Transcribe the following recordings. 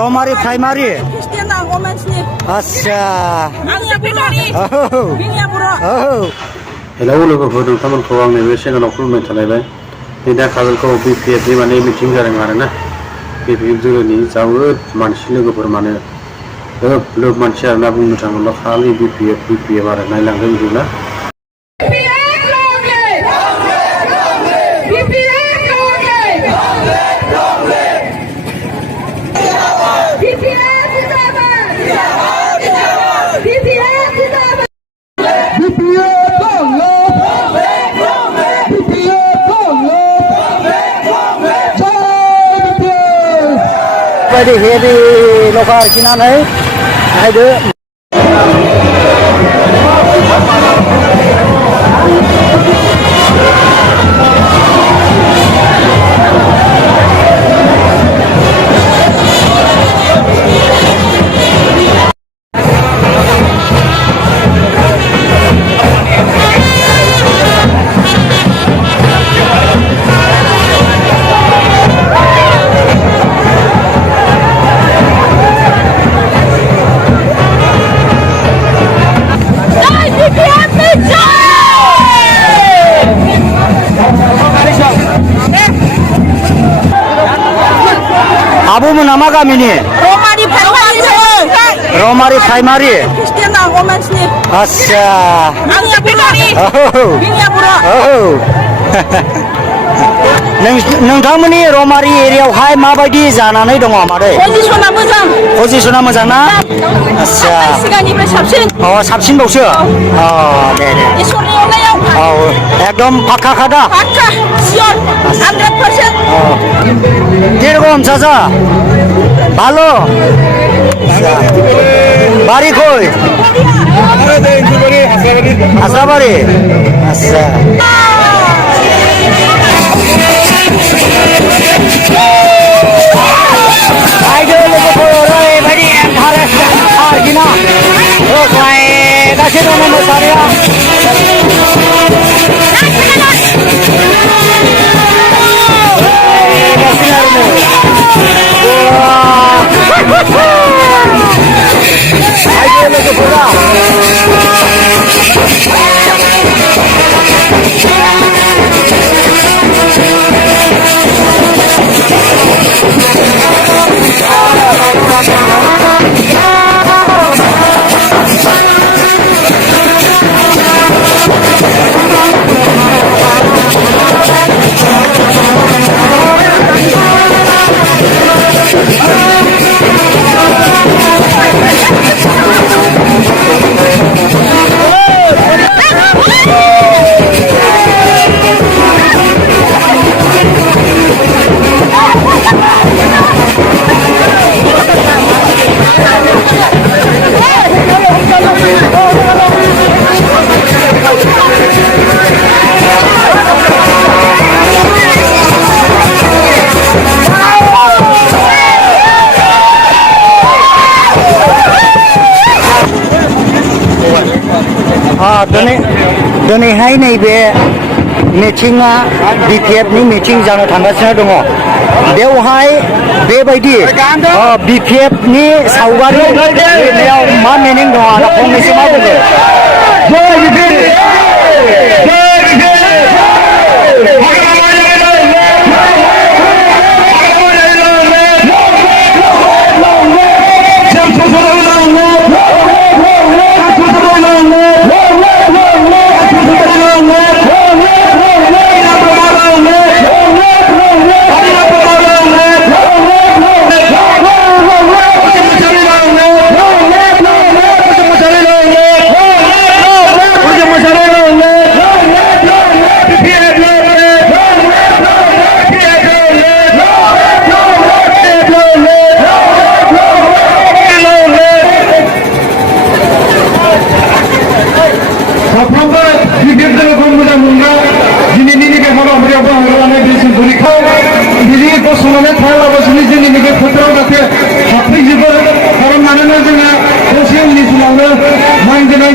Romari primary. Kristiana Womensni. Asya. Angya Bulari. Oh. Bingya Buro. Oh. Hello लोगोफोर नोंथांमोनखौ आंनि बे चेनेलाव खुलुमनाय थालायबाय दा काजलगाव BPF नि माने मिटिं जादों आरोना BPF जोलैनि जोबोद मानसि लोगोफोर माने लोब मानसि आरोना बुंनो थाङोब्ला खालि BPF आरो नायलांदों बिदिब्ला Jadi heavy lokar kina nai, ada. Abu nama kami ni? Romari primary. Romari primary. Kristiana Womensni. Asya. Angya Bulari. Oh. Bingya Buro. Oh. नोंथांमोननि रमारि एरियायावहाय माबायदि जानानै दङ मादै? Posisiona मोजां. पजिसना मोजां ना? आच्छा। सिगांनिफ्राय साबसिन। साबसिनबावसो? दे। इसोरनि अननायाव। एकदम पाक्का खादा? पाक्का, सियर, 100%। কিরকম চাচা? ভালো? বাড়ি কই? হাসাবাড়ি। আচ্ছা। दिनैहाय नैबे मिटिंआ BPF नि मिटिं जानो थांगासिनो दङ बेवहाय बेबायदि BPF नि सावगारि लिरनायाव मा मिनिं दङ आरो फंनैसो मा बुंगोन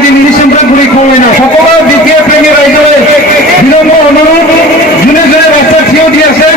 दिनैनि सेमफ्रा गुरै खावलायना सकला BPF नि रायजो बिनाव अनुरोध जुने जुने बाथ्रा थियाव दियासे